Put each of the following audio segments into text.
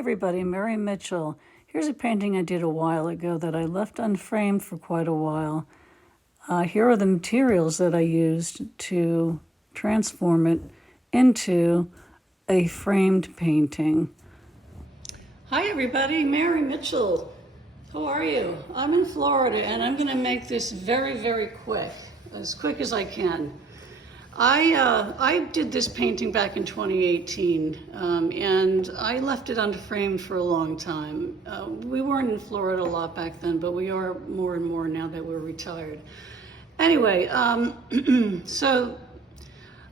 everybody, Mary Mitchell. Here's a painting I did a while ago that I left unframed for quite a while. Here are the materials that I used to transform it into a framed painting. Hi everybody, Mary Mitchell. How are you? I'm in Florida and I'm gonna make this very, very quick as I can. I did this painting back in 2018, and I left it unframed for a long time. We weren't in Florida a lot back then, but we are more and more now that we're retired. Anyway, so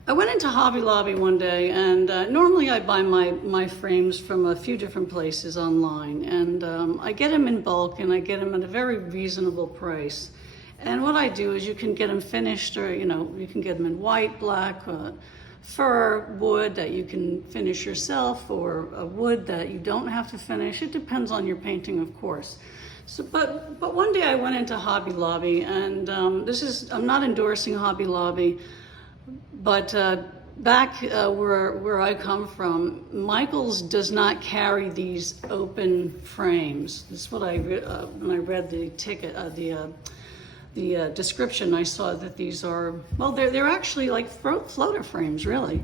I went into Hobby Lobby one day, and normally I buy my frames from a few different places online, and I get them in bulk, and I get them at a very reasonable price. And what I do is you can get them finished, or you can get them in white, black, fir, wood that you can finish yourself, or a wood that you don't have to finish. It depends on your painting, of course. So, but one day I went into Hobby Lobby, and I'm not endorsing Hobby Lobby, but back where I come from, Michael's does not carry these open frames. This is what when I read the ticket, the description, I saw that these are, well, they're actually like floater frames, really,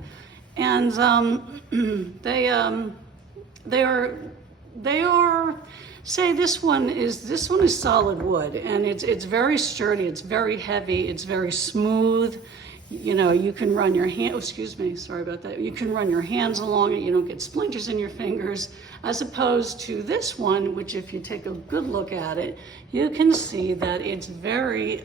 and they are. Say this one is solid wood, and it's very sturdy. It's very heavy. It's very smooth. You can run your hand. Oh, excuse me, sorry about that. You can run your hands along it. You don't get splinters in your fingers, as opposed to this one, which if you take a good look at it, you can see that it's very,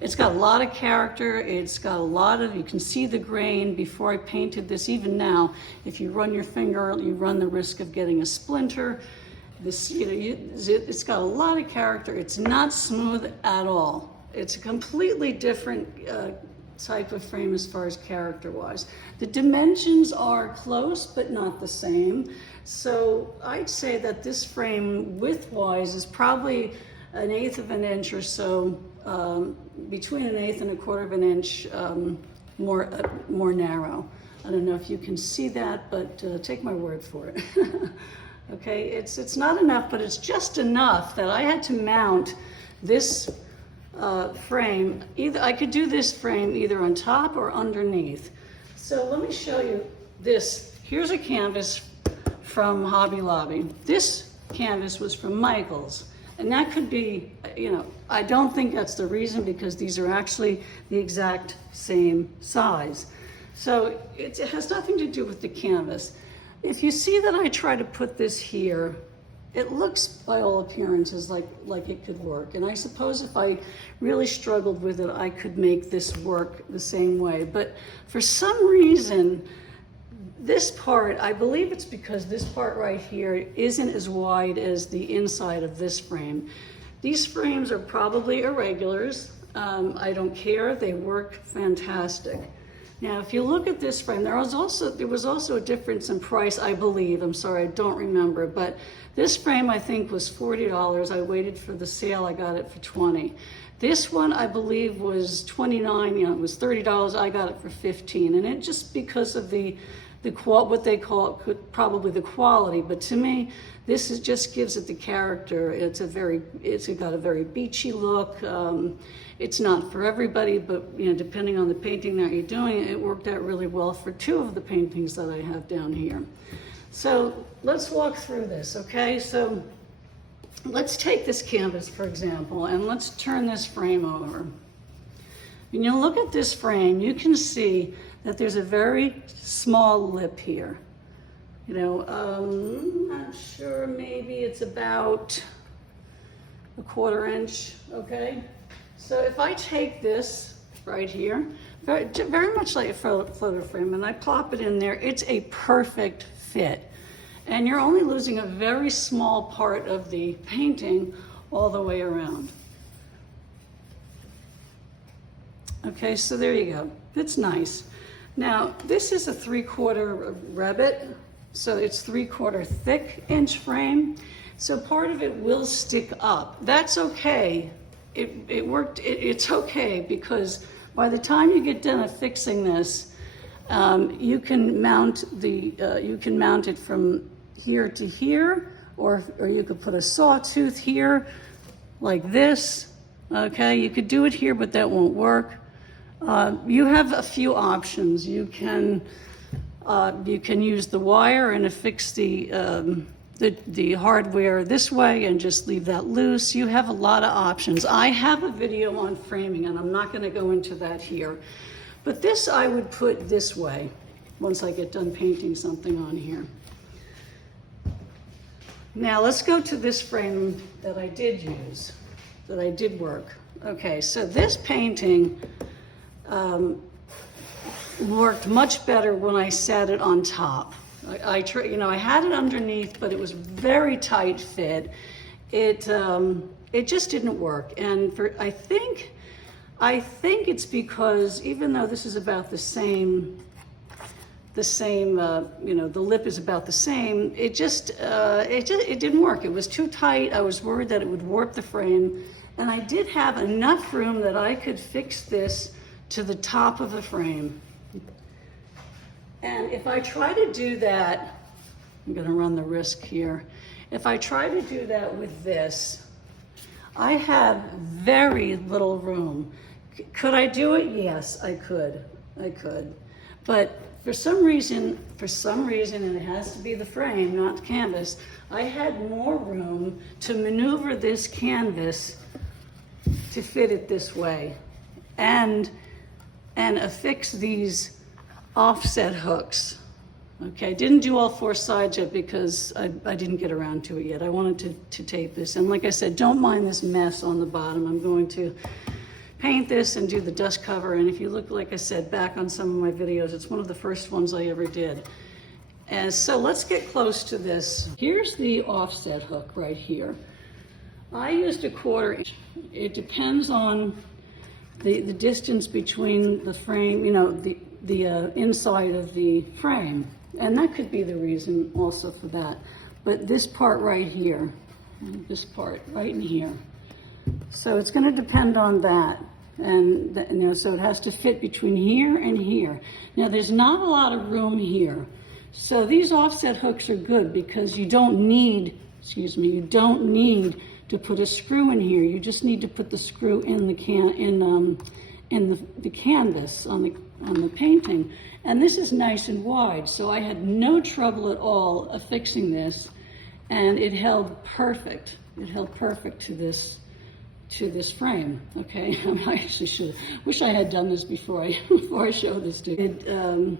it's got a lot of character. It's got a lot of, you can see the grain. Before I painted this, even now, if you run your finger, you run the risk of getting a splinter. This, it's got a lot of character. It's not smooth at all. It's a completely different type of frame as far as character-wise. The dimensions are close, but not the same. So I'd say that this frame, width-wise, is probably 1/8 of an inch or so, between 1/8 and 1/4 of an inch more narrow. I don't know if you can see that, but take my word for it. Okay, it's not enough, but it's just enough that I had to mount this frame. I could do this frame either on top or underneath. So let me show you this. Here's a canvas from Hobby Lobby. This canvas was from Michael's, and that could be, I don't think that's the reason, because these are actually the exact same size. So it has nothing to do with the canvas. If you see that I try to put this here, it looks by all appearances like it could work. And I suppose if I really struggled with it, I could make this work the same way. But for some reason, this part, I believe it's because this part right here isn't as wide as the inside of this frame. These frames are probably irregulars. I don't care, they work fantastic. Now, if you look at this frame, there was also a difference in price, I believe. I'm sorry, I don't remember, but this frame I think was $40. I waited for the sale, I got it for $20. This one I believe was $29. It was $30. I got it for $15, and it just because of what they call it, probably the quality. But to me, this just gives it the character. It's got a very beachy look. It's not for everybody, but depending on the painting that you're doing, it worked out really well for two of the paintings that I have down here. So let's walk through this, okay? So let's take this canvas, for example, and let's turn this frame over. When you look at this frame, you can see that there's a very small lip here. I'm not sure, maybe it's about 1/4 inch, okay? So if I take this right here, very much like a floater frame, and I plop it in there, it's a perfect fit. And you're only losing a very small part of the painting all the way around. Okay, so there you go. It's nice. Now, this is a 3/4 rabbit, so it's 3/4 thick inch frame. So part of it will stick up. That's okay. It worked. It's okay, because by the time you get done fixing this, you can mount it from here to here, or you could put a sawtooth here like this. Okay, you could do it here, but that won't work. You have a few options. You can use the wire and affix the hardware this way and just leave that loose. You have a lot of options. I have a video on framing, and I'm not going to go into that here. But this I would put this way once I get done painting something on here. Now let's go to this frame that I did use, that I did work. Okay, so this painting worked much better when I sat it on top. I had it underneath, but it was very tight fit. It just didn't work, and I think it's because even though this is about the same, the lip is about the same, it didn't work. It was too tight. I was worried that it would warp the frame, and I did have enough room that I could fix this to the top of the frame. And if I try to do that, I'm going to run the risk here. If I try to do that with this, I have very little room. Could I do it? Yes, I could. But for some reason, and it has to be the frame, not the canvas, I had more room to maneuver this canvas to fit it this way and affix these offset hooks. Okay, didn't do all 4 sides yet because I didn't get around to it yet. I wanted to tape this, and like I said, don't mind this mess on the bottom. I'm going to paint this and do the dust cover, and if you look, like I said, back on some of my videos, it's one of the first ones I ever did. And so let's get close to this. Here's the offset hook right here. I used a 1/4 inch. It depends on the distance between the frame, the inside of the frame, and that could be the reason also for that. But this part right here, this part right in here, so it's going to depend on that, and so it has to fit between here and here. Now there's not a lot of room here, so these offset hooks are good because you don't need to put a screw in here. You just need to put the screw in the canvas on the painting, and this is nice and wide, so I had no trouble at all affixing this, and it held perfect. It held perfect to this frame. Okay, I actually wish I had done this before I showed this to you.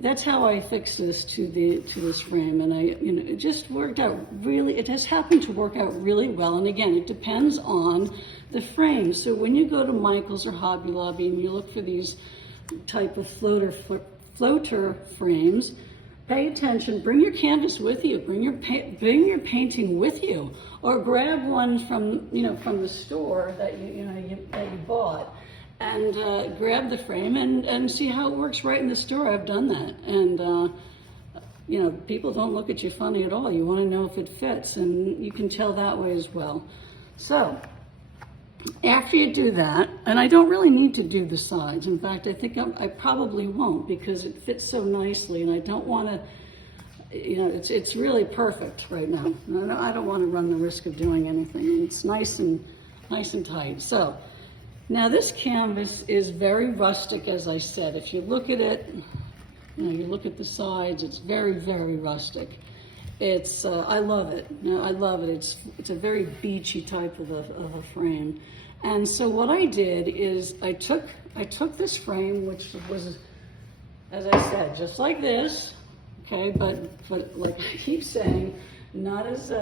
That's how I fixed this to this frame, and it just worked out really. It has happened to work out really well, and again, it depends on the frame. So when you go to Michael's or Hobby Lobby and you look for these type of floater frames, pay attention. Bring your canvas with you. Bring your painting with you, or grab one from the store that you bought, and grab the frame and see how it works right in the store. I've done that, and people don't look at you funny at all. You want to know if it fits, and you can tell that way as well. So after you do that, and I don't really need to do the sides. In fact, I think I probably won't, because it fits so nicely, and I don't want to, it's really perfect right now. I don't want to run the risk of doing anything. It's nice and tight. So now this canvas is very rustic, as I said. If you look at it, you look at the sides, it's very, very rustic. It's I love it. I love it. It's a very beachy type of a frame. And so what I did is I took this frame, which was, as I said, just like this, okay, but like I keep saying, not as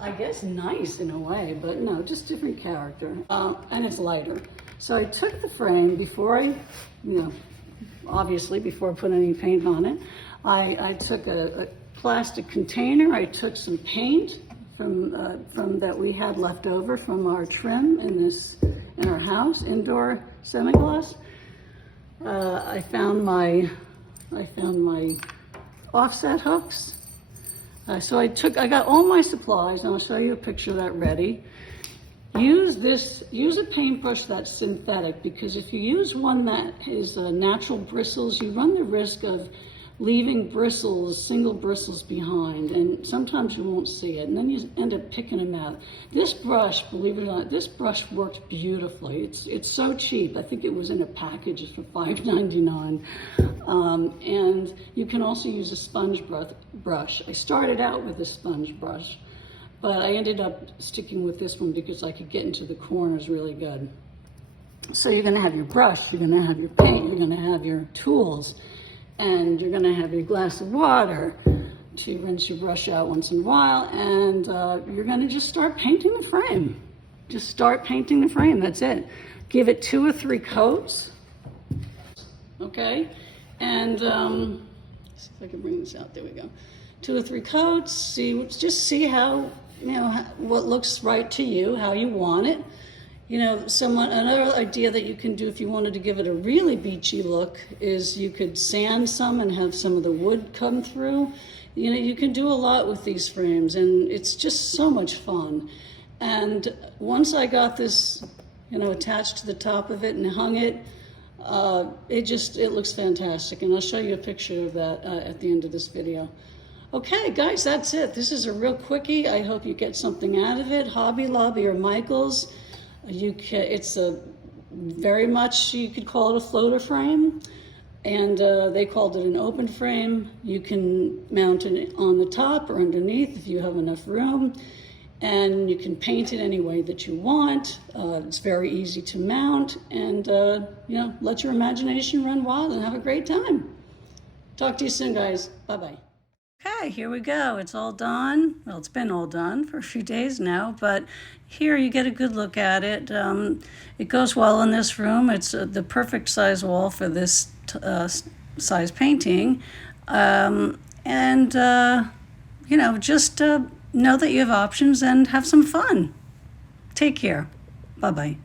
I guess nice in a way, but no, just different character, and it's lighter. So I took the frame before I, obviously before I put any paint on it. I took a plastic container. I took some paint from that we had left over from our trim in our house, indoor semi-gloss. I found my offset hooks. So I got all my supplies, and I'll show you a picture of that ready. Use a paintbrush that's synthetic, because if you use one that is natural bristles, you run the risk of leaving bristles, single bristles behind, and sometimes you won't see it, and then you end up picking them out. This brush, believe it or not, this brush worked beautifully. It's so cheap. I think it was in a package for $5.99. And you can also use a sponge brush. I started out with a sponge brush, but I ended up sticking with this one because I could get into the corners really good. So you're gonna have your brush, you're gonna have your paint, you're gonna have your tools, and you're gonna have your glass of water to rinse your brush out once in a while, and you're gonna just start painting the frame. Just start painting the frame, that's it. Give it 2 or 3 coats, okay? And see if I can bring this out, there we go. 2 or 3 coats, just see how, what looks right to you, how you want it. Another idea that you can do if you wanted to give it a really beachy look is you could sand some and have some of the wood come through. You can do a lot with these frames, and it's just so much fun. And once I got this, attached to the top of it and hung it, it looks fantastic. And I'll show you a picture of that at the end of this video. Okay, guys, that's it. This is a real quickie. I hope you get something out of it. Hobby Lobby or Michael's. It's very much, you could call it a floater frame, and they called it an open frame. You can mount it on the top or underneath if you have enough room, and you can paint it any way that you want. It's very easy to mount, and let your imagination run wild and have a great time. Talk to you soon, guys. Bye-bye. Okay, here we go. It's all done. Well, it's been all done for a few days now, but here you get a good look at it. It goes well in this room. It's the perfect size wall for this size painting. Just know that you have options and have some fun. Take care. Bye-bye.